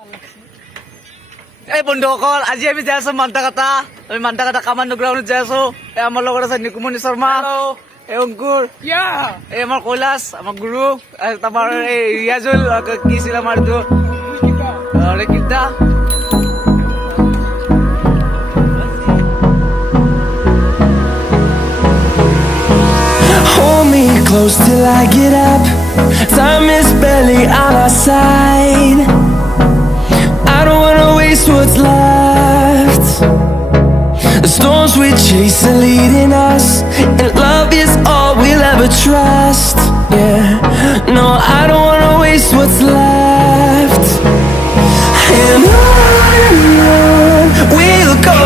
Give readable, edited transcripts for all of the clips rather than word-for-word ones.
এই বন্ধুসকল, আজি আমি যাই আছো মান্তাকাটা। আমি মান্তাকাটা কামান্ডো গ্ৰাউণ্ডত যাই আছো। আমাৰ লগত আছে নিকুমণি শৰ্মা, এই অংকুৰ, এই আমাৰ কৈলাশ, আমাৰ গুৰু, আমাৰ এই ৰিয়াজুল, কি আছিল আমাৰ এইটো ৰেকিতা। Hold me close till I get up. Time is barely on our side. I don't wanna waste what's left. The storms we chase are leading us, and love is all we'll ever trust. Yeah, no, I don't wanna waste what's left. And on we'll go,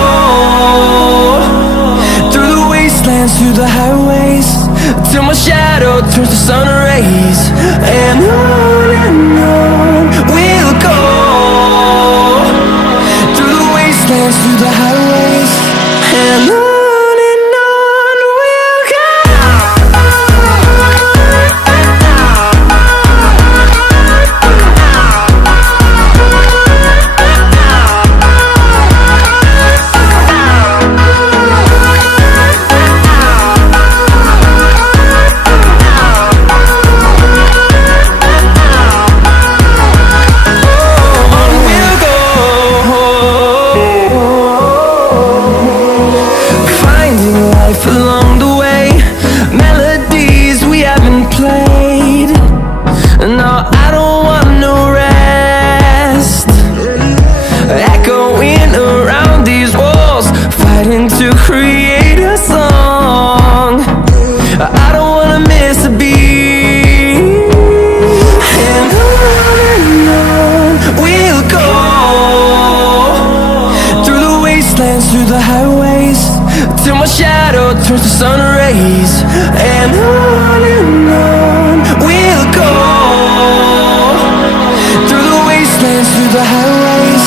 through the wastelands, through the highways, till my shadow turns to sun rays. And on we'll go, through the wastelands, through the highways, and on we'll go. Along the way, melodies we haven't played. No, I don't want no rest. Echoing around these walls, fighting to create a song. I don't wanna miss a beat. And on we'll go, through the wastelands, through the highways, till my shadow turns to sun rays. And on we'll go, through the wastelands, through the highways,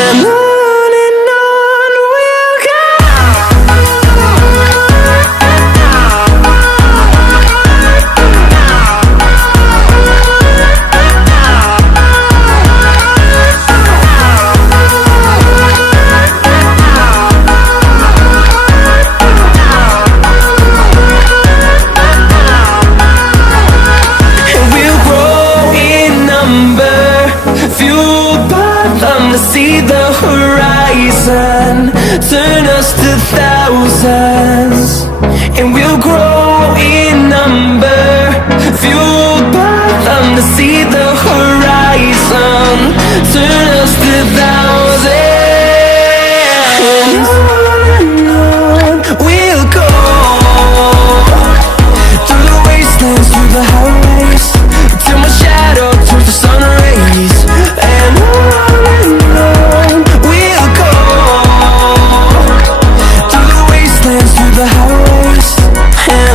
and on we'll go. See the horizon, turn us to thousands, and we'll grow in number, fueled by them to see the horizon, turn us to thousands. And on we'll go, through the wastelands, through the highways, till my shadow turns to sun rays. And on we'll go, through the wastelands, through the highways, and